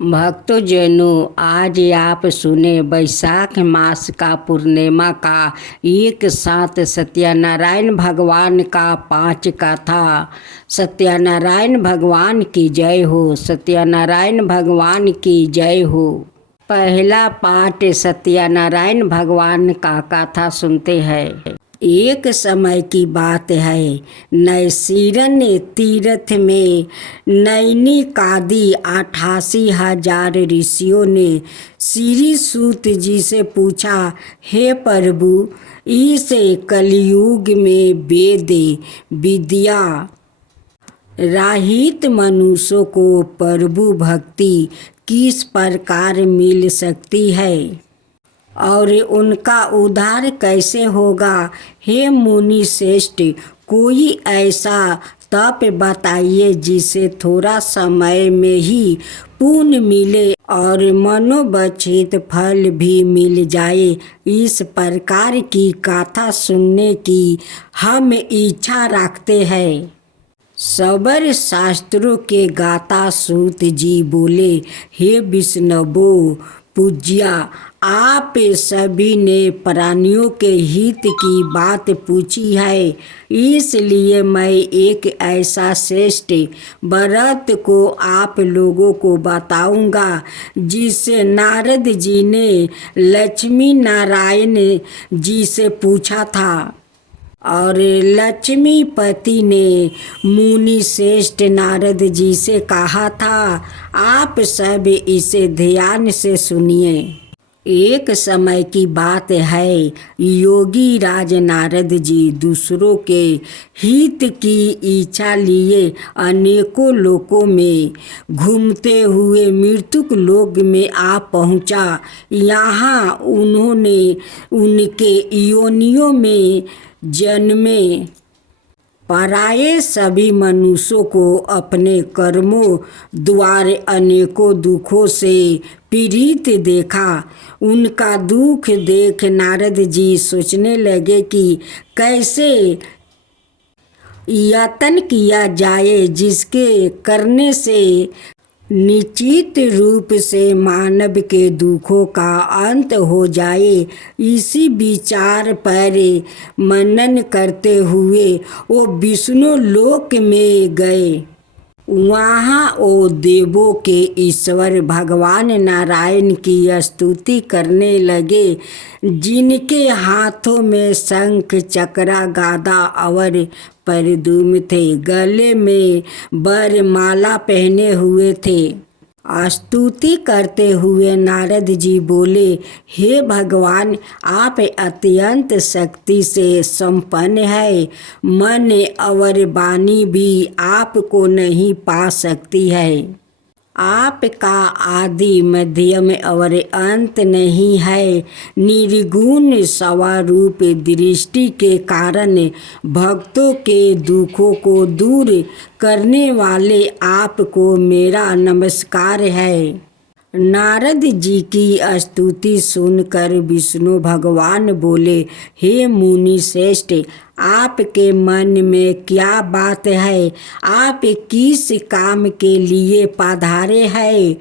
भक्तजनों, आज आप सुने बैसाख मास का पूर्णिमा का एक साथ सत्यनारायण भगवान का 5 कथा। सत्यनारायण भगवान की जय हो। सत्यनारायण भगवान की जय हो। पहला पाठ सत्यनारायण भगवान का कथा सुनते हैं। एक समय की बात है, नैसीरन तीर्थ में नैनी कादी 88,000 ऋषियों ने श्री सूत जी से पूछा, हे प्रभु, इस कलयुग में वेद विद्या रहित मनुष्यों को प्रभु भक्ति किस प्रकार मिल सकती है और उनका उद्धार कैसे होगा। हे मुनि श्रेष्ठ, कोई ऐसा तप बताइए जिसे थोड़ा समय में ही पुण्य मिले और मनोवांछित फल भी मिल जाए। इस प्रकार की कथा सुनने की हम इच्छा रखते हैं। सबर शास्त्रों के गाता सूत जी बोले, हे विष्णुवो पूज्या, आप सभी ने प्राणियों के हित की बात पूछी है, इसलिए मैं एक ऐसा श्रेष्ठ व्रत को आप लोगों को बताऊंगा जिसे नारद जी ने लक्ष्मी नारायण जी से पूछा था और लक्ष्मीपति ने मुनि श्रेष्ठ नारद जी से कहा था। आप सब इसे ध्यान से सुनिए। एक समय की बात है, योगी राज नारद जी दूसरों के हित की इच्छा लिए अनेकों लोकों में घूमते हुए मृत्युक लोक में आ पहुंचा। यहाँ उन्होंने उनके योनियों में जन्मे पराये सभी मनुष्यों को अपने कर्मों द्वारा अनेकों दुखों से पीड़ित देखा। उनका दुख देख नारद जी सोचने लगे कि कैसे यत्न किया जाए जिसके करने से निश्चित रूप से मानव के दुखों का अंत हो जाए। इसी विचार पर मनन करते हुए वो विष्णु लोक में गए। वहाँ वो देवों के ईश्वर भगवान नारायण की स्तुति करने लगे, जिनके हाथों में शंख चक्र गदा और परदुम थे, गले में वरमाला पहने हुए थे। स्तुति करते हुए नारद जी बोले, हे भगवान, आप अत्यंत शक्ति से संपन्न है। मन और वाणी भी आपको नहीं पा सकती है। आपका आदि मध्यम और अंत नहीं है। निर्गुण स्वरूप दृष्टि के कारण भक्तों के दुखों को दूर करने वाले आपको मेरा नमस्कार है। नारद जी की स्तुति सुनकर विष्णु भगवान बोले, हे मुनि श्रेष्ठ, आपके मन में क्या बात है? आप किस काम के लिए पधारे हैं?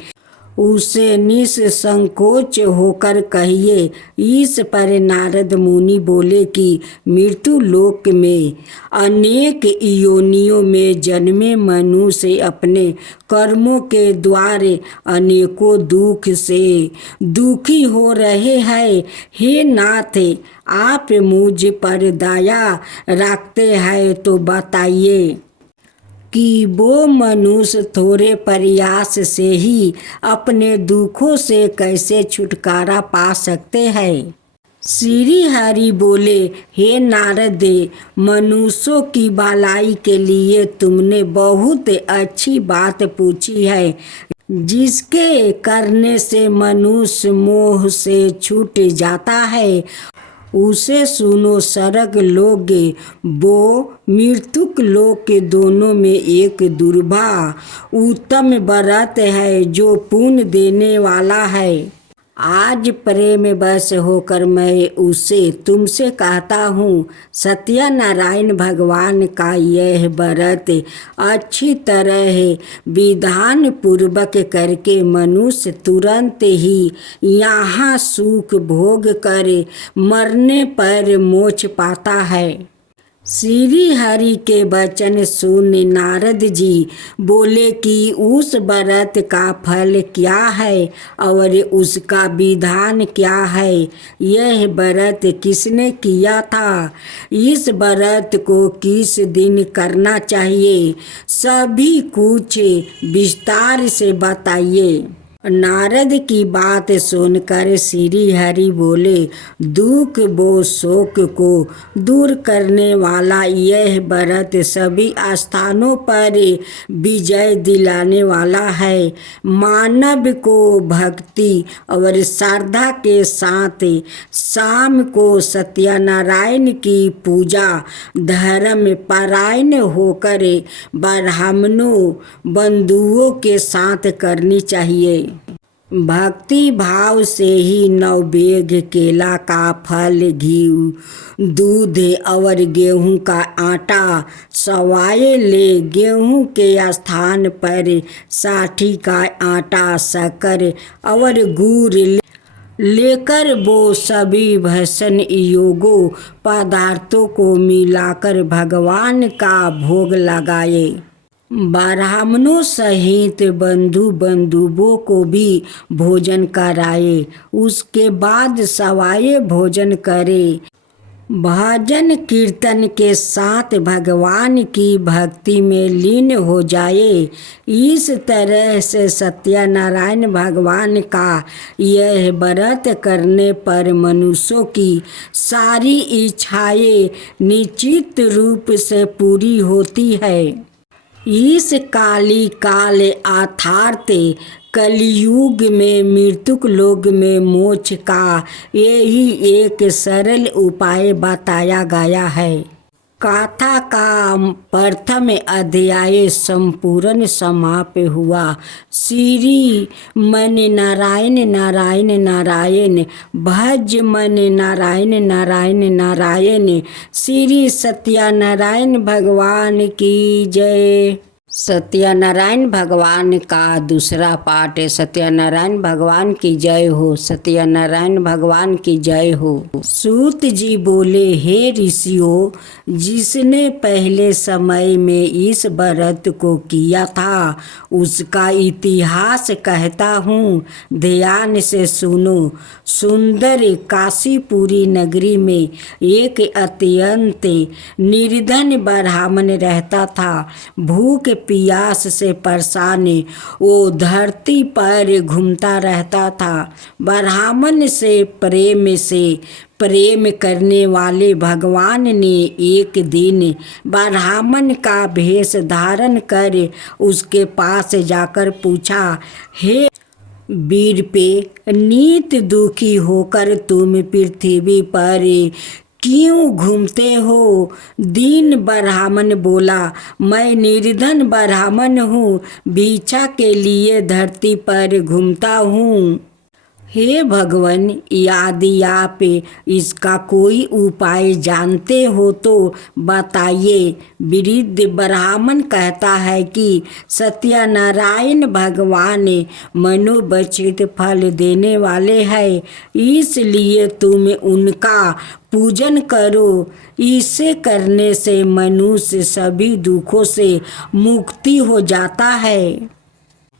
उसे निसंकोच होकर कहिए। इस पर नारद मुनि बोले कि मृत्यु लोक में अनेक योनियों में जन्मे मनुष्य अपने कर्मों के द्वारा अनेकों दुख से दुखी हो रहे हैं। हे नाथ, आप मुझ पर दया रखते हैं तो बताइए कि वो मनुष्य थोड़े प्रयास से ही अपने दुखों से कैसे छुटकारा पा सकते हैं। श्री हरि बोले, हे नारद, मनुष्यों की भलाई के लिए तुमने बहुत अच्छी बात पूछी है। जिसके करने से मनुष्य मोह से छूट जाता है उसे सुनो। स्वर्ग लोक वो मृत्युक लोक के दोनों में एक दुर्भा उत्तम व्रत है जो पुण्य देने वाला है। आज प्रेम बस होकर मैं उसे तुमसे कहता हूँ, सत्यनारायण भगवान का यह व्रत अच्छी तरह विधान पूर्वक करके मनुष्य तुरंत ही यहाँ सुख भोग कर मरने पर मोक्ष पाता है। श्री हरि के वचन सुन नारद जी बोले कि उस व्रत का फल क्या है और उसका विधान क्या है, यह व्रत किसने किया था, इस व्रत को किस दिन करना चाहिए, सभी कुछ विस्तार से बताइए। नारद की बात सुनकर श्री हरि बोले, दुख व शोक को दूर करने वाला यह व्रत सभी स्थानों पर विजय दिलाने वाला है। मानव को भक्ति और श्रद्धा के साथ शाम को सत्यनारायण की पूजा धर्म परायण होकर ब्राह्मणों बंधुओं के साथ करनी चाहिए। भक्ति भाव से ही नवबेग केला का फल, घी, दूध और गेहूं का आटा सवाए ले। गेहूं के स्थान पर साठी का आटा, शक्कर और गुड़ लेकर वो सभी भक्षण योग्य पदार्थों को मिलाकर भगवान का भोग लगाए। ब्राह्मणों सहित बंधु बंधुओं को भी भोजन कराए। उसके बाद सवाए भोजन करे। भजन कीर्तन के साथ भगवान की भक्ति में लीन हो जाए। इस तरह से सत्यनारायण भगवान का यह व्रत करने पर मनुष्यों की सारी इच्छाएं निश्चित रूप से पूरी होती है। इस काली काल अर्थात कलयुग में मृत्युक लोक में मोक्ष का यही एक सरल उपाय बताया गया है। कथा का प्रथम अध्याय संपूर्ण समाप्त हुआ। श्री मन नारायण नारायण नारायण, भज मन नारायण नारायण नारायण। श्री सत्यनारायण भगवान की जय। सत्यनारायण भगवान का दूसरा पाठ। सत्यनारायण भगवान की जय हो। सत्यनारायण भगवान की जय हो। सूत जी बोले, हे ऋषियों, जिसने पहले समय में इस व्रत को किया था उसका इतिहास कहता हूँ, ध्यान से सुनो। सुंदर काशीपुरी नगरी में एक अत्यंत निर्धन ब्राह्मण रहता था। भूख पियास से परेशान वो धरती पर घूमता रहता था। ब्राह्मण से प्रेम करने वाले भगवान ने एक दिन ब्राह्मण का भेष धारण कर उसके पास जाकर पूछा, हे वीर पे, नित दुखी होकर तुम पृथ्वी पर क्यों घूमते हो? दीन ब्राह्मण बोला, मैं निर्धन ब्राह्मण हूँ, भिक्षा के लिए धरती पर घूमता हूँ। हे भगवान, यदि आप इसका कोई उपाय जानते हो तो बताइए। वृद्ध ब्राह्मण कहता है कि सत्यनारायण भगवान मनोवांछित फल देने वाले हैं, इसलिए तुम उनका पूजन करो। इसे करने से मनुष्य सभी दुखों से मुक्ति हो जाता है।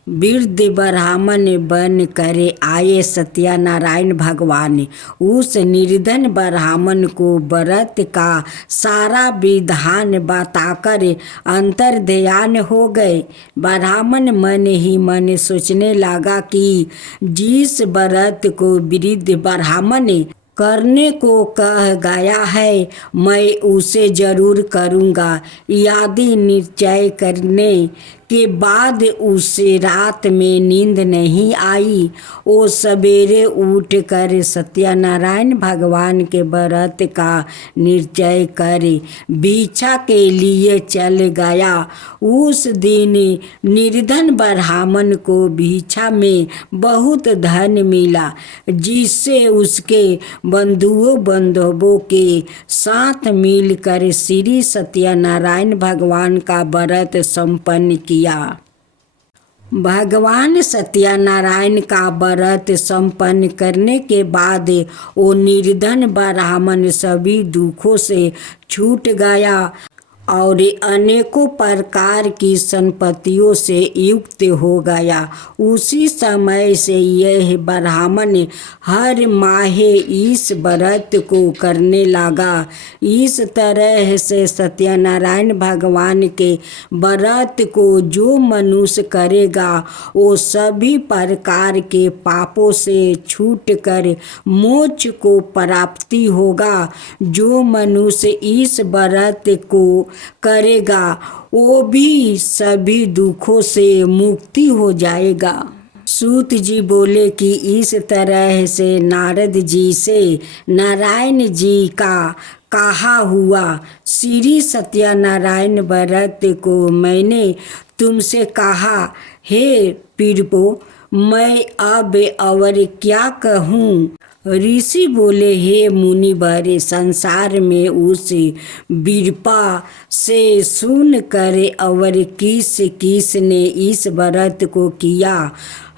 वृद्ध ब्राह्मण बन करे आए सत्यनारायण भगवान उस निर्धन ब्राह्मण को व्रत का सारा विधान बताकर अंतर्ध्यान हो गए। ब्राह्मण मन ही मन सोचने लगा कि जिस व्रत को वृद्ध ब्राह्मण करने को कह गया है, मैं उसे जरूर करूँगा। यदि निश्चय करने के बाद उसे रात में नींद नहीं आई। वो सवेरे उठकर सत्यनारायण भगवान के व्रत का निश्चय कर भिक्षा के लिए चल गया। उस दिन निर्धन ब्राह्मण को भिक्षा में बहुत धन मिला, जिससे उसके बंधुओं के साथ मिलकर श्री सत्यनारायण भगवान का व्रत संपन्न किया। भगवान सत्यनारायण का व्रत संपन्न करने के बाद वो निर्धन ब्राह्मण सभी दुखों से छूट गया और अनेकों प्रकार की संपत्तियों से युक्त हो गया। उसी समय से यह ब्राह्मण हर माह इस व्रत को करने लगा। इस तरह से सत्यनारायण भगवान के व्रत को जो मनुष्य करेगा वो सभी प्रकार के पापों से छूटकर मोक्ष को प्राप्ति होगा। जो मनुष्य इस व्रत को करेगा वो भी सभी दुखों से मुक्ति हो जाएगा। सूत जी बोले कि इस तरह से नारद जी से नारायण जी का कहा हुआ श्री सत्यनारायण व्रत को मैंने तुमसे कहा। हे पीड़पो, मैं अब और क्या कहूँ। ऋषि बोले, हे मुनिवर, संसार में उस बिरपा से सुन कर और किस किस ने इस व्रत को किया,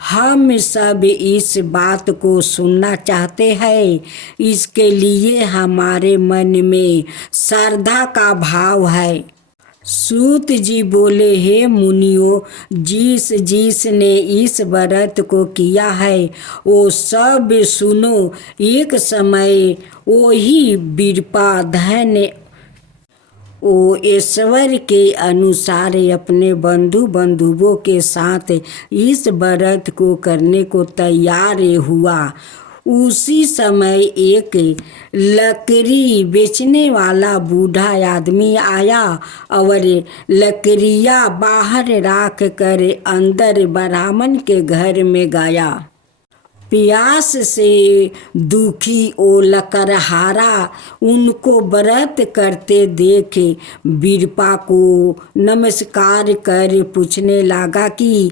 हम सब इस बात को सुनना चाहते हैं। इसके लिए हमारे मन में श्रद्धा का भाव है। सूत जी बोले, हे मुनियों, जिस जिस ने इस व्रत को किया है वो सब सुनो। एक समय वो ही बिरपा धन वो ईश्वर के अनुसार अपने बंधुओं के साथ इस व्रत को करने को तैयार हुआ। उसी समय एक लकड़ी बेचने वाला बूढ़ा आदमी आया और लकड़ियाँ बाहर रख कर अंदर ब्राह्मण के घर में गया। प्यास से दुखी ओ लकड़हारा उनको व्रत करते देख बिरपा को नमस्कार कर पूछने लगा कि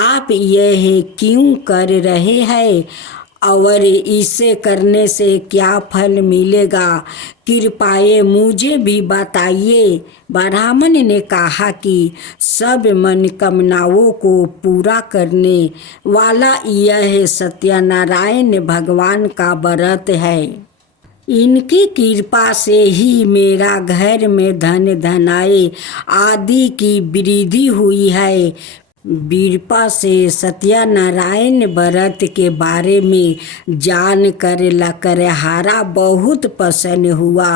आप यह क्यों कर रहे हैं और इसे करने से क्या फल मिलेगा, कृपया मुझे भी बताइए। ब्राह्मण ने कहा कि सब मनोकामनाओं को पूरा करने वाला यह सत्यनारायण भगवान का व्रत है। इनकी कृपा से ही मेरा घर में धन धनाए आदि की वृद्धि हुई है। बिरपा से सत्यनारायण व्रत के बारे में जानकर लकड़हारा बहुत प्रसन्न हुआ।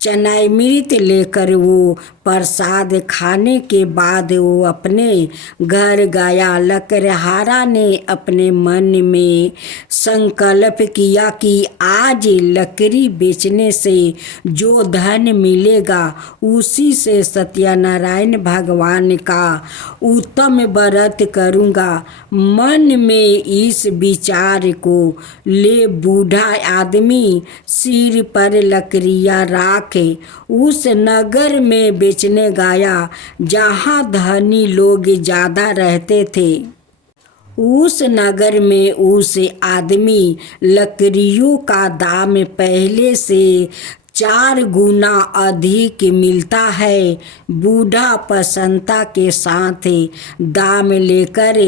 चनामृत लेकर वो प्रसाद खाने के बाद वो अपने घर गया। लकड़हारा ने अपने मन में संकल्प किया कि आज लकड़ी बेचने से जो धन मिलेगा उसी से सत्यनारायण भगवान का उत्तम व्रत करूँगा। मन में इस विचार को ले बूढ़ा आदमी सिर पर लकड़ियाँ राख उस नगर में बेचने गया जहाँ धनी लोग ज़्यादा रहते थे। उस नगर में उस आदमी लकड़ियों का दाम पहले से 4 गुना अधिक मिलता है। बूढ़ा प्रसन्नता के साथ दाम लेकर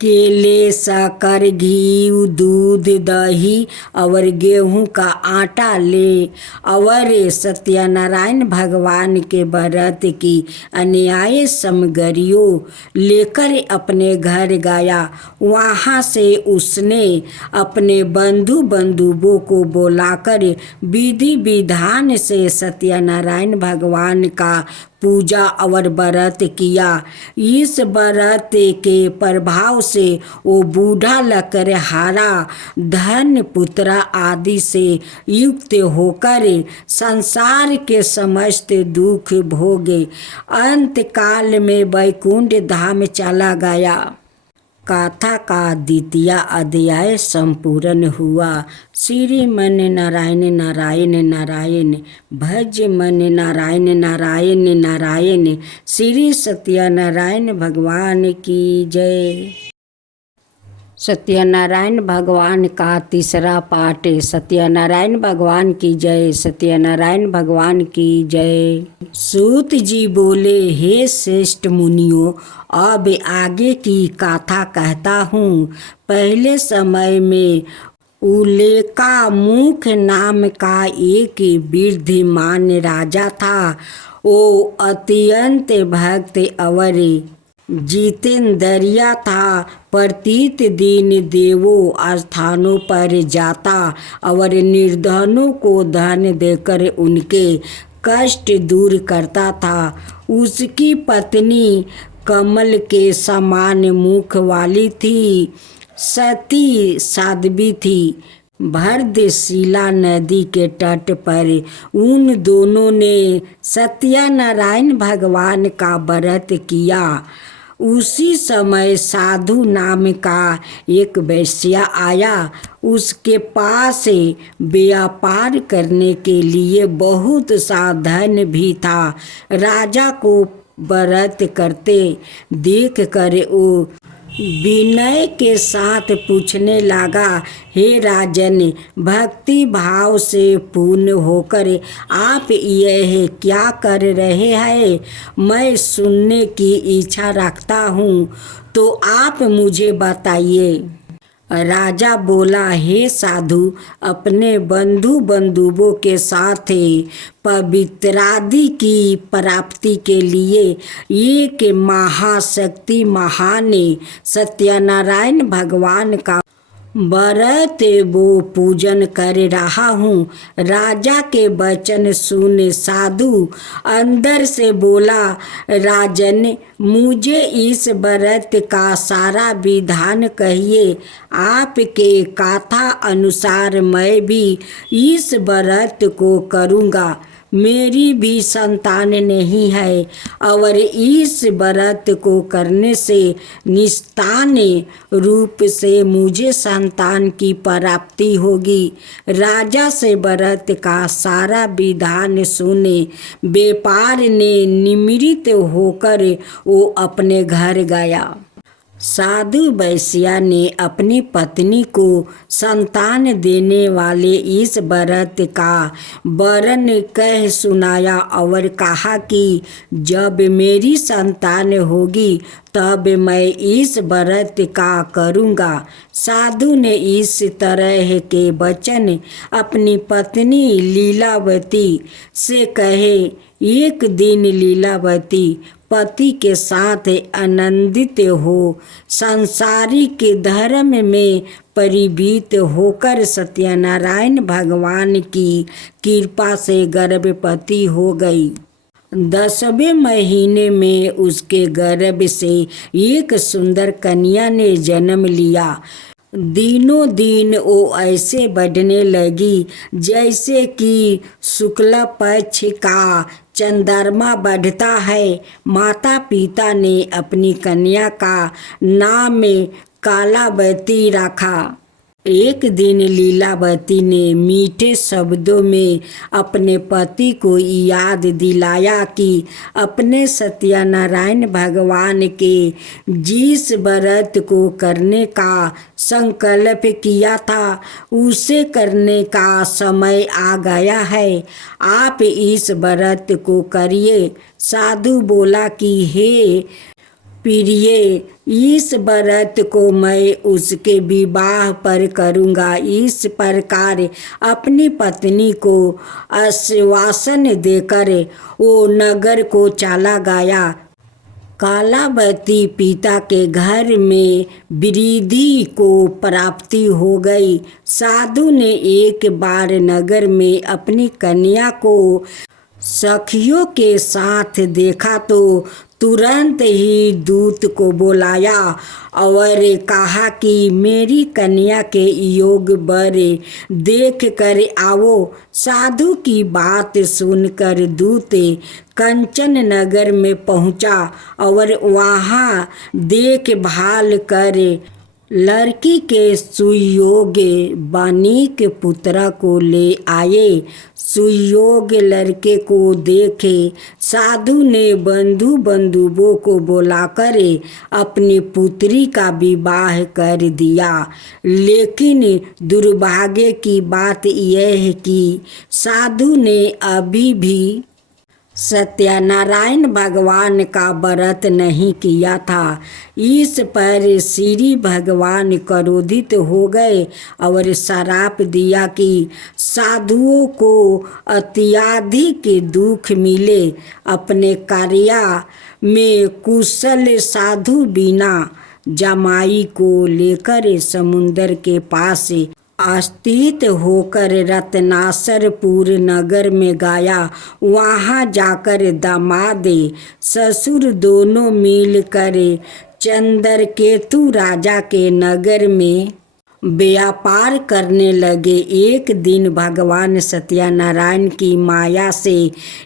केले, शक्कर, घी, दूध, दही और गेहूं का आटा ले और सत्यनारायण भगवान के व्रत की अन्याय सामग्रियों लेकर अपने घर गया। वहां से उसने अपने बंधुओं को बुलाकर विधि विधान से सत्यनारायण भगवान का पूजा और व्रत किया। इस व्रत के प्रभाव से वो बूढ़ा लकड़हारा धन पुत्र आदि से युक्त होकर संसार के समस्त दुख भोगे अंत काल में वैकुंठ धाम चला गया। कथा का द्वितीय अध्याय संपूर्ण हुआ। श्रीमन नारायण नारायण नारायण भज मन नारायण नारायण नारायण। श्री सत्यनारायण भगवान की जय। सत्यनारायण भगवान का तीसरा पाठ। सत्यनारायण भगवान की जय। सत्यनारायण भगवान की जय। सूत जी बोले, हे श्रेष्ठ मुनियों, अब आगे की कथा कहता हूँ। पहले समय में उल्लेका मुख नाम का एक वृद्धिमान राजा था। वो अत्यंत भक्त और जितेंद्रिया था। प्रतीत दिन देवों स्थानों पर जाता और निर्धनों को धन देकर उनके कष्ट दूर करता था। उसकी पत्नी कमल के समान मुख वाली थी, सती साध्वी थी। भरतशिला नदी के तट पर उन दोनों ने सत्यनारायण भगवान का व्रत किया। उसी समय साधु नाम का एक वैश्य आया। उसके पास व्यापार करने के लिए बहुत सा धन भी था। राजा को व्रत करते देख कर वो विनय के साथ पूछने लगा, हे राजन, भक्ति भाव से पूर्ण होकर आप यह क्या कर रहे हैं? मैं सुनने की इच्छा रखता हूँ, तो आप मुझे बताइए। राजा बोला, हे साधु, अपने बंधुओं के साथ पवित्रादि की प्राप्ति के लिए एक महाशक्ति महान सत्यनारायण भगवान का व्रत वो पूजन कर रहा हूँ। राजा के वचन सुन साधु अंदर से बोला, राजन, मुझे इस व्रत का सारा विधान कहिए। आपके कथा अनुसार मैं भी इस व्रत को करूँगा। मेरी भी संतान नहीं है और इस व्रत को करने से निस्तान रूप से मुझे संतान की प्राप्ति होगी। राजा से व्रत का सारा विधान सुने व्यापार ने निमृत होकर वो अपने घर गया। साधु वैश्या ने अपनी पत्नी को संतान देने वाले इस व्रत का वर्णन कह सुनाया और कहा कि जब मेरी संतान होगी तब मैं इस व्रत का करूँगा। साधु ने इस तरह के वचन अपनी पत्नी लीलावती से कहे। एक दिन लीलावती पति के साथ आनंदित हो सांसारिक धर्म में परिवीत होकर सत्यनारायण भगवान की कृपा से गर्भवती हो गई। 10वें महीने में उसके गर्भ से एक सुंदर कन्या ने जन्म लिया। दिनों दिन वो ऐसे बढ़ने लगी जैसे कि शुक्ल पक्ष का चंद्रमा बढ़ता है। माता पिता ने अपनी कन्या का नाम कालावती रखा। एक दिन लीलावती ने मीठे शब्दों में अपने पति को याद दिलाया कि अपने सत्यनारायण भगवान के जिस व्रत को करने का संकल्प किया था उसे करने का समय आ गया है। आप इस व्रत को करिए। साधु बोला कि हे प्रिय, इस व्रत को मैं उसके विवाह पर करूँगा। इस प्रकार अपनी पत्नी को आश्वासन देकर वो नगर को चला गया। कालावती पिता के घर में वृद्धि को प्राप्ति हो गई। साधु ने एक बार नगर में अपनी कन्या को सखियों के साथ देखा तो तुरंत ही दूत को बुलाया और कहा कि मेरी कन्या के योग वर देख कर आओ। साधु की बात सुनकर दूत कंचन नगर में पहुंचा और वहाँ देखभाल कर लड़की के सुयोग्य बानीक पुत्र को ले आए। सुयोग्य लड़के को देखे साधु ने बंधु बंधुओं को बुलाकर अपनी पुत्री का विवाह कर दिया। लेकिन दुर्भाग्य की बात यह है कि साधु ने अभी भी सत्यनारायण भगवान का व्रत नहीं किया था। इस पर श्री भगवान क्रोधित हो गए और श्राप दिया कि साधुओं को अत्यधिक दुख मिले। अपने कार्य में कुशल साधु बिना जमाई को लेकर समुद्र के पास स्थित होकर रत्नासरपुर नगर में गया। वहाँ जाकर दामाद ससुर दोनों मिलकर चंद्रकेतु राजा के नगर में व्यापार करने लगे। एक दिन भगवान सत्यनारायण की माया से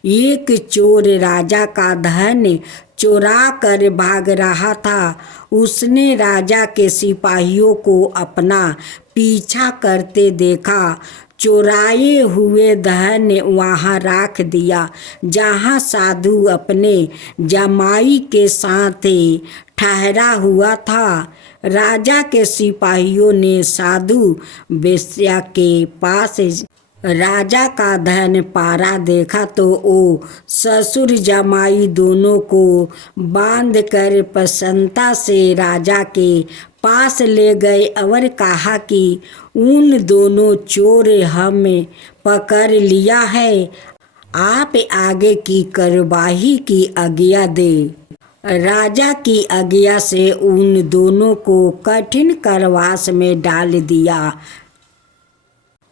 एक चोर राजा का धन चुरा कर भाग रहा था। उसने राजा के सिपाहियों को अपना पीछा करते देखा। चुराए हुए धन वहाँ रख दिया जहाँ साधु अपने जमाई के साथ ठहरा हुआ था। राजा के सिपाहियों ने साधु वेश्या के पास राजा का धन पारा देखा तो वो ससुर जमाई दोनों को बांधकर प्रसन्नता से राजा के पास ले गए और कहा कि उन दोनों चोर हमें पकड़ लिया है, आप आगे की कार्यवाही की आज्ञा दे। राजा की आज्ञा से उन दोनों को कठिन कारावास में डाल दिया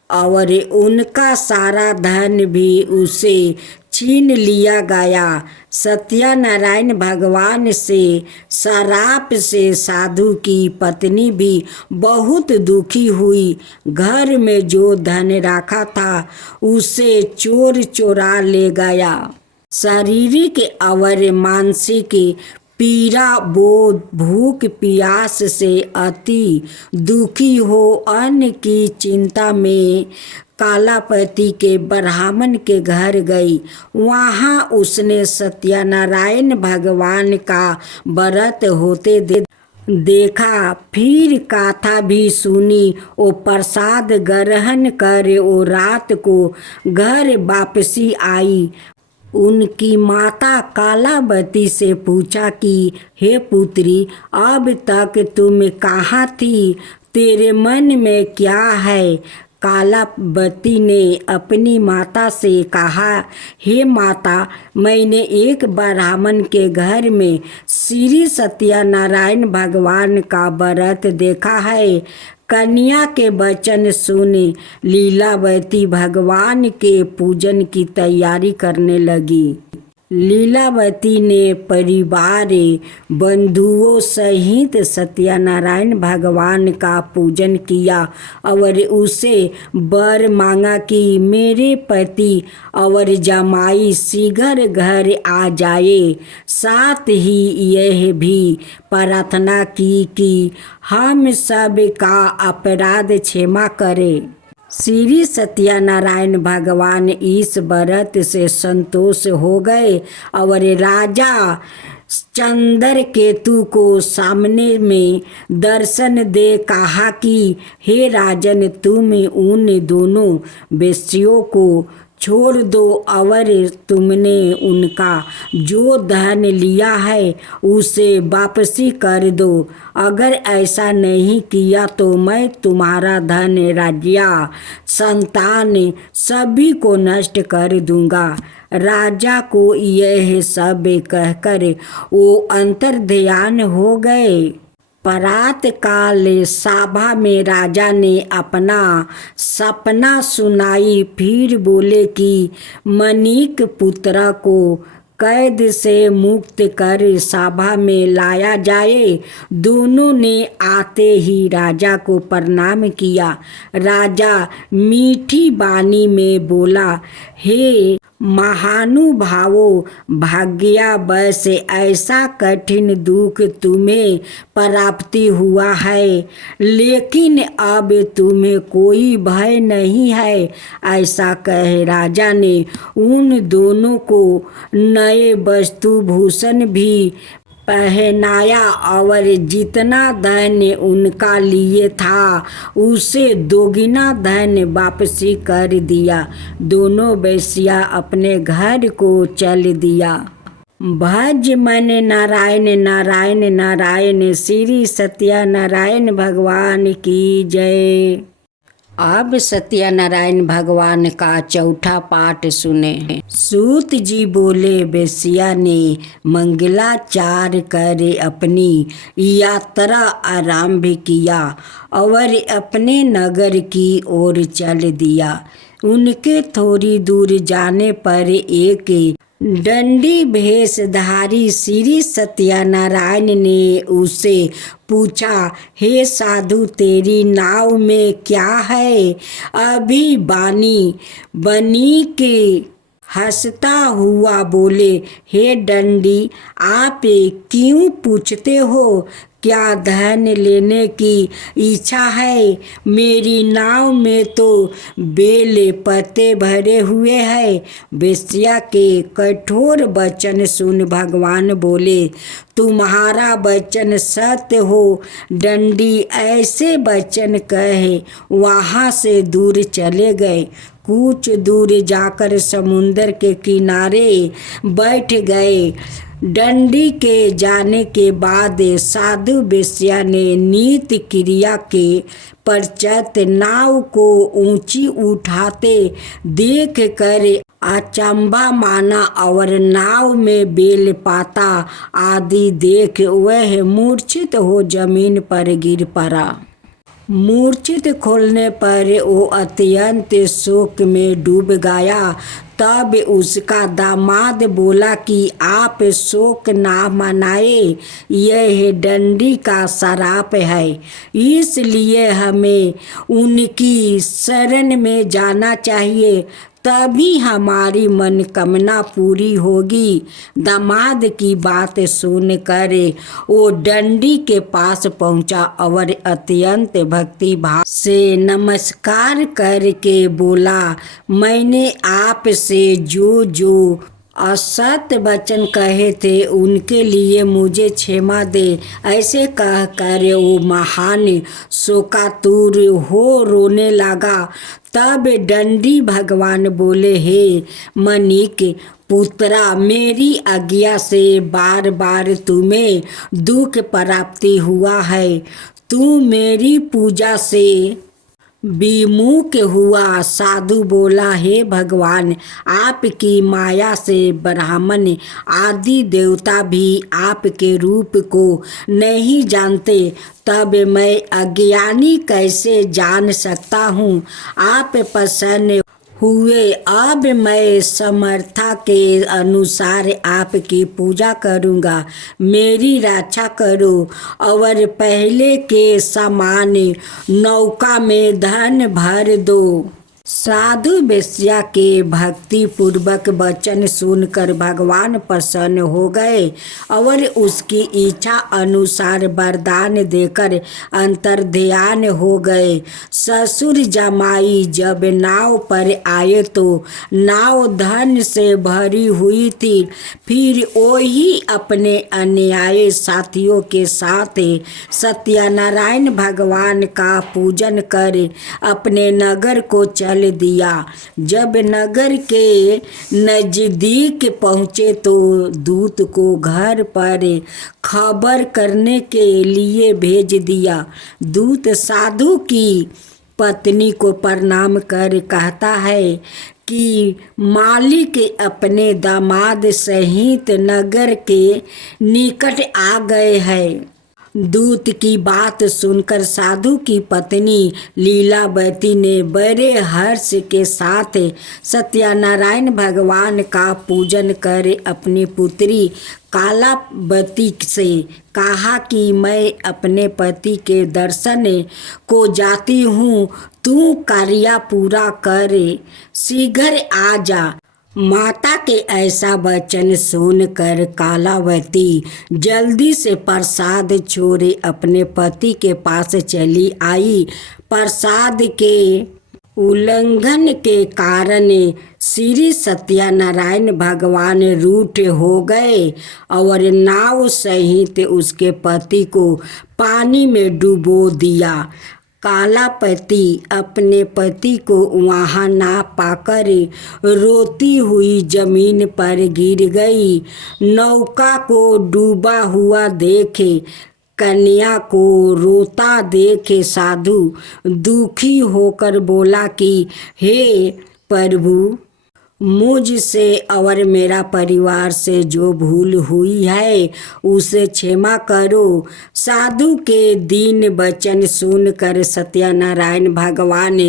और उनका सारा धन भी उसे छीन लिया गया। सत्यनारायण भगवान से श्राप से साधु की पत्नी भी बहुत दुखी हुई। घर में जो धन रखा था उसे चोर चुरा ले गया। शारीरिक और मानसिक पीड़ा, बोध, भूख प्यास से अति दुखी हो अन्न की चिंता में कालापति के ब्राह्मण के घर गई। वहाँ उसने सत्यनारायण भगवान का व्रत होते देखा। फिर कथा भी सुनी। वो प्रसाद ग्रहण कर वो रात को घर वापसी आई। उनकी माता कालावती से पूछा कि हे पुत्री, अब तक तुम कहाँ थी? तेरे मन में क्या है? कालावती ने अपनी माता से कहा, हे माता, मैंने एक ब्राह्मण के घर में श्री सत्यनारायण भगवान का व्रत देखा है। कन्या के वचन सुन लीलावती भगवान के पूजन की तैयारी करने लगी। लीलावती ने परिवार बंधुओं सहित सत्यनारायण भगवान का पूजन किया और उसे वर मांगा कि मेरे पति और जमाई शीघ्र घर आ जाए। साथ ही यह भी प्रार्थना की कि हम सब का अपराध क्षमा करे। श्री सत्यनारायण भगवान इस व्रत से संतोष हो गए और राजा चंद्रकेतु को सामने में दर्शन दे कहा कि हे राजन, तुम उन दोनों वेश्यों को छोड़ दो और तुमने उनका जो धन लिया है उसे वापसी कर दो। अगर ऐसा नहीं किया तो मैं तुम्हारा धन, राज्य, संतान सभी को नष्ट कर दूंगा। राजा को यह सब कहकर वो अंतर्ध्यान हो गए। प्रात काल सभा में राजा ने अपना सपना सुनाई। फिर बोले कि मणिक पुत्र को कैद से मुक्त कर सभा में लाया जाए। दोनों ने आते ही राजा को प्रणाम किया। राजा मीठी वाणी में बोला, हे महानुभावों, भाग्यवश ऐसा कठिन दुख तुम्हें प्राप्ति हुआ है, लेकिन अब तुम्हें कोई भय नहीं है। ऐसा कह राजा ने उन दोनों को नए वस्तु भूषण भी पहनाया और जितना धन उनका लिए था उसे दोगुना धन वापसी कर दिया। दोनों वेश्या अपने घर को चल दिया। भज मन नारायण नारायण नारायण। श्री सत्यनारायण भगवान की जय। अब सत्यनारायण भगवान का चौथा पाठ सुने। सूत जी बोले, वेश्या ने मंगलाचार कर अपनी यात्रा आरंभ किया और अपने नगर की ओर चल दिया। उनके थोड़ी दूर जाने पर एक दंडी भेषधारी श्री सत्यनारायण ने उससे पूछा, हे साधु, तेरी नाव में क्या है? अभी बनी के हंसता हुआ बोले, हे दंडी, आप क्यों पूछते हो? क्या धन लेने की इच्छा है? मेरी नाव में तो बेल पत्ते भरे हुए हैं। वेश्या के कठोर वचन सुन भगवान बोले, तुम्हारा वचन सत्य हो। दंडी ऐसे वचन कहे वहाँ से दूर चले गए। कुछ दूर जाकर समुंदर के किनारे बैठ गए। दंडी के जाने के बाद साधु वेश्या ने नित्य क्रिया के पश्चात नाव को ऊंची उठाते देख कर अचंभा माना और नाव में बेल पाता आदि देख वह मूर्छित हो जमीन पर गिर पड़ा। मूर्छित खोलने पर वो अत्यंत शोक में डूब गया। तब उसका दामाद बोला कि आप शोक ना मनाए, यह दंडी का श्राप है, इसलिए हमें उनकी शरण में जाना चाहिए, तभी हमारी मनोकामना पूरी होगी। दामाद की बात सुनकर वो दंडी के पास पहुंचा और अत्यंत भक्ति भाव से नमस्कार करके बोला, मैंने आपसे जो असत्य वचन कहे थे उनके लिए मुझे क्षमा दे। ऐसे कहकर वो महान शोकातुर हो रोने लगा। तब दंडी भगवान बोले, हे मणिक पुत्रा, मेरी आज्ञा से बार बार तुम्हें दुख प्राप्ति हुआ है। तू मेरी पूजा से विमुख हुआ। साधु बोला, हे भगवान, आपकी माया से ब्राह्मण आदि देवता भी आपके रूप को नहीं जानते, तब मैं अज्ञानी कैसे जान सकता हूँ? आप प्रसन्न हुए, अब मैं समर्था के अनुसार आपकी पूजा करूँगा। मेरी रक्षा करो और पहले के समान नौका में धन भर दो। साधु वेश्या के भक्ति पूर्वक वचन सुनकर भगवान प्रसन्न हो गए और उसकी इच्छा अनुसार वरदान देकर अंतर्ध्यान हो गए। ससुर जमाई जब नाव पर आए तो नाव धन से भरी हुई थी। फिर वही अपने अन्यायी साथियों के साथ सत्यनारायण भगवान का पूजन कर अपने नगर को चल दिया। जब नगर के नजदीक पहुँचे तो दूत को घर पर खबर करने के लिए भेज दिया। दूत साधु की पत्नी को प्रणाम कर कहता है कि मालिक अपने दामाद सहित नगर के निकट आ गए हैं। दूत की बात सुनकर साधु की पत्नी लीलावती ने बड़े हर्ष के साथ सत्यनारायण भगवान का पूजन कर अपनी पुत्री कालावती से कहा कि मैं अपने पति के दर्शन को जाती हूँ, तू कार्य पूरा कर शीघ्र आ जा। माता के ऐसा वचन सुनकर कालावती जल्दी से प्रसाद छोड़े अपने पति के पास चली आई। प्रसाद के उल्लंघन के कारण श्री सत्यनारायण भगवान रूठ हो गए और नाव सहित उसके पति को पानी में डुबो दिया। कालावती अपने पति को वहां ना पाकर रोती हुई जमीन पर गिर गई। नौका को डूबा हुआ देखे कन्या को रोता देखे साधु दुखी होकर बोला कि हे प्रभु, मुझसे और मेरा परिवार से जो भूल हुई है उसे क्षमा करो। साधु के दीन वचन सुनकर सत्यनारायण भगवान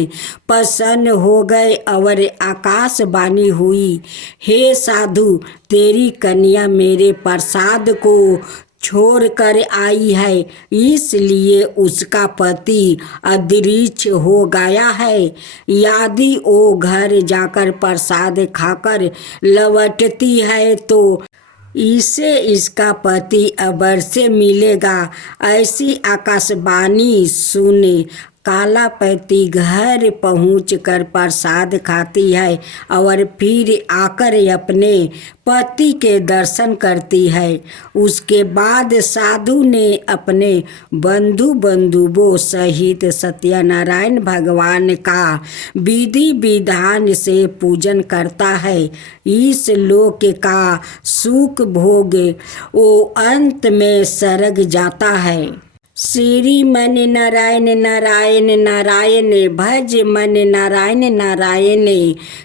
प्रसन्न हो गए और आकाशवाणी हुई, हे साधु, तेरी कन्या मेरे प्रसाद को छोड़ कर आई है, इसलिए उसका पति अदृश्य हो गया है। यदि वो घर जाकर प्रसाद खाकर लौटती है तो इसे इसका पति अवश्य मिलेगा। ऐसी आकाशवाणी सुने कालावती घर पहुंचकर प्रसाद खाती है और फिर आकर अपने पति के दर्शन करती है। उसके बाद साधु ने अपने बंधुओं सहित सत्यनारायण भगवान का विधि विधान से पूजन करता है। इस लोक का सुख भोग वो अंत में सर्ग जाता है। श्री मन नारायण नारायण नारायण भज मन नारायण नारायण।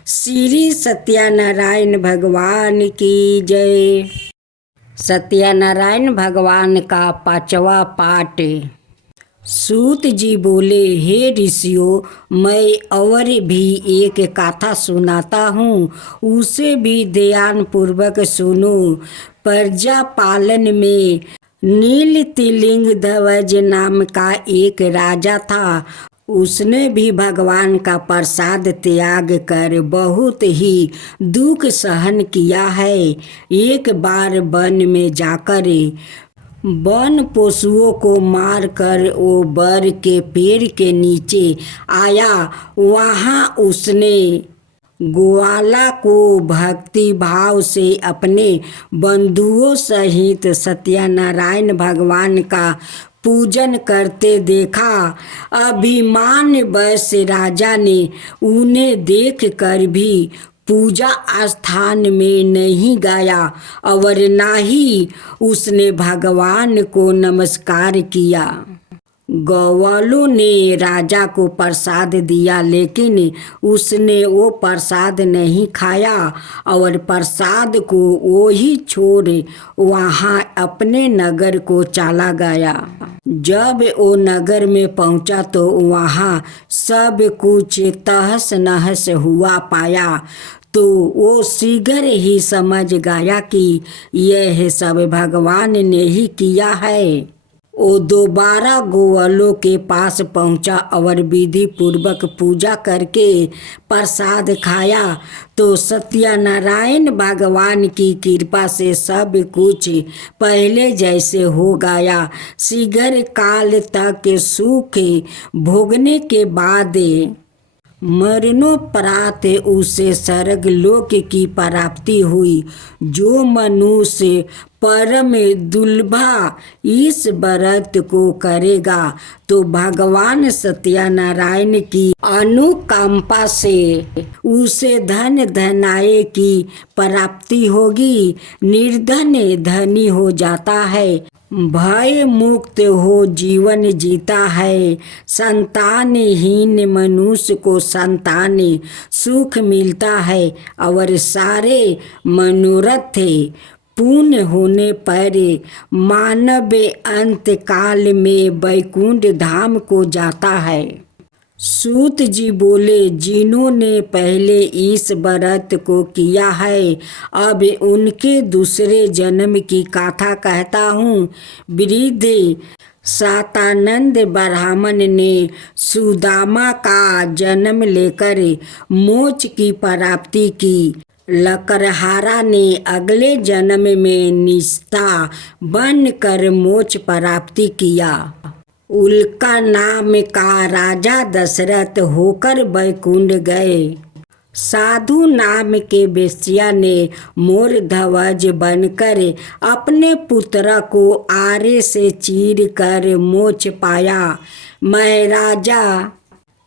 श्री सत्यनारायण भगवान की जय। सत्यनारायण भगवान का 5वां पाठ। सूत जी बोले, हे ऋषियों, मैं और भी एक कथा सुनाता हूँ, उसे भी ध्यान पूर्वक सुनो। प्रजा पालन में नील तिलिंग ध्वज नाम का एक राजा था। उसने भी भगवान का प्रसाद त्याग कर बहुत ही दुख सहन किया है। एक बार वन में जाकर वन पशुओं को मारकर वो बर के पेड़ के नीचे आया। वहाँ उसने ग्वाला को भक्ति भाव से अपने बंधुओं सहित सत्यनारायण भगवान का पूजन करते देखा। अभिमान वश राजा ने उन्हें देखकर भी पूजा स्थान में नहीं गया और ना ही उसने भगवान को नमस्कार किया। ग्वालों ने राजा को प्रसाद दिया, लेकिन उसने वो प्रसाद नहीं खाया और प्रसाद को वो ही छोड़ वहाँ अपने नगर को चला गया। जब वो नगर में पहुँचा तो वहाँ सब कुछ तहस नहस हुआ पाया। तो वो शीघ्र ही समझ गया कि यह सब भगवान ने ही किया है। वो दोबारा ग्वालों के पास पहुंचा और विधि पूर्वक पूजा करके प्रसाद खाया तो सत्यनारायण भगवान की कृपा से सब कुछ पहले जैसे हो गया। शीघ्र काल तक सुख भोगने के बाद मरणोपरांत उसे स्वर्ग लोक की प्राप्ति हुई। जो मनुष्य परम दुर्लभा इस व्रत को करेगा तो भगवान सत्यनारायण की अनुकंपा से उसे धन धनाय की प्राप्ति होगी। निर्धन धनी हो जाता है, भय मुक्त हो जीवन जीता है। संतानहीन मनुष्य को संतान सुख मिलता है और सारे मनोरथ पूर्ण होने पर मानव अंत काल में वैकुंठ धाम को जाता है। सूत जी बोले, जिन्होंने पहले इस व्रत को किया है, अब उनके दूसरे जन्म की कथा कहता हूँ। वृद्ध सातानंद ब्राह्मण ने सुदामा का जन्म लेकर मोक्ष की प्राप्ति की। लकड़हारा ने अगले जन्म में निष्ठा बनकर मोक्ष प्राप्ति किया। उल्का नाम का राजा दशरथ होकर वैकुंठ गए। साधु नाम के वेश्या ने मोर ध्वज बनकर अपने पुत्र को आरे से चीर कर मोक्ष पाया। महाराजा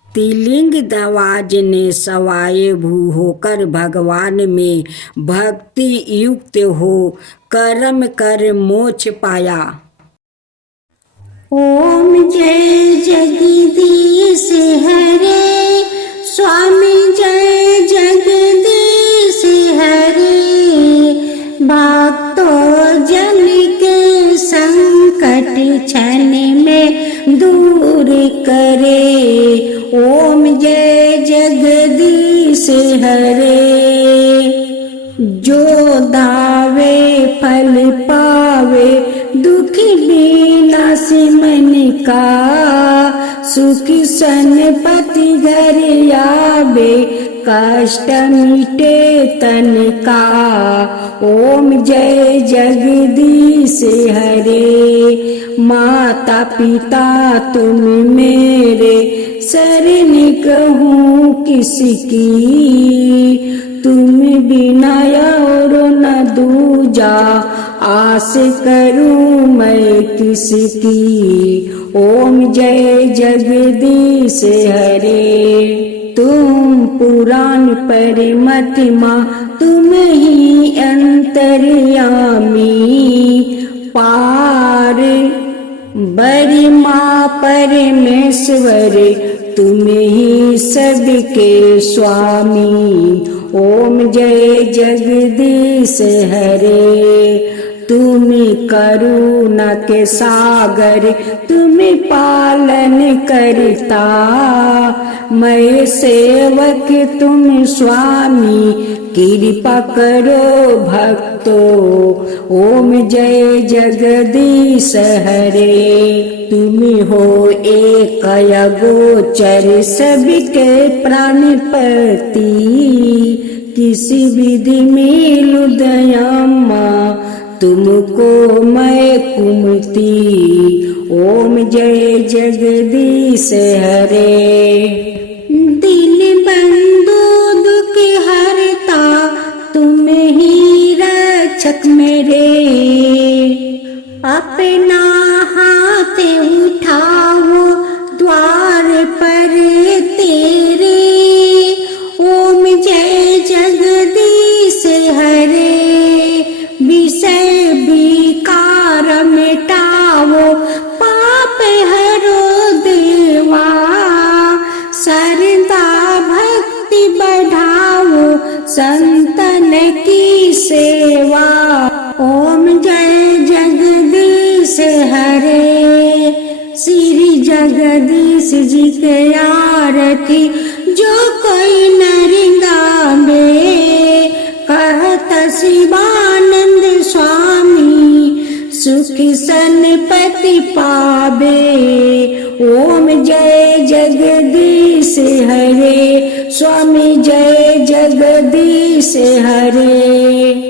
तिलिंग ध्वज ने स्वायंभू होकर भगवान में भक्ति युक्त हो कर्म कर मोक्ष पाया। ओम जय जगदीश हरे, स्वामी जय जगदीश हरे। भक्तों जन के संकट क्षण में दूर करे। ओम जय जगदीश हरे। जो दावे फल पावे, दुखी विनाश मन का। सुखी संपत्ति घर आवे, कष्ट मिटे तन का। ओम जय जगदीश हरे। माता पिता तुम मेरे, शरण कहूँ किसकी। तुम बिना और न दूजा, आस करूं मैं किसकी। ओम जय जगदीश हरे। तुम पुराण परमात्मा, तुम ही अंतर्यामी। पार बरिमा परमेश्वर, तुम ही सबके स्वामी। ओम जय जगदीश हरे। तुम करुणा के सागर, तुम पालन करता। मैं सेवक तुम स्वामी, कृपा करो भक्तों। ओम जय जगदीश हरे। तुम हो एक अगोचर, सबके प्राणपति। किसी विधि मिलु दयामा, तुमको मैं कुमती। ओम जय जगदीश हरे। दिल बंधु दुख हरता, तुम ही रक्षक मेरे। अपना हाथ उठाओ द्वार पर तेरे। ओम जय जगदीश हरे। विषय विकार मिटाओ, पाप हरो देवा। श्रद्धा भक्ति बढ़ाओ, संतन की सेवा। ओम जय जगदीश हरे। श्री जगदीश जी के आरती, जो कोई नर गावे। कहत शिवानंद स्वामी, सुखी संपत्ति पावे। ओम जय जगदीश हरे। स्वामी जय जगदीश हरे।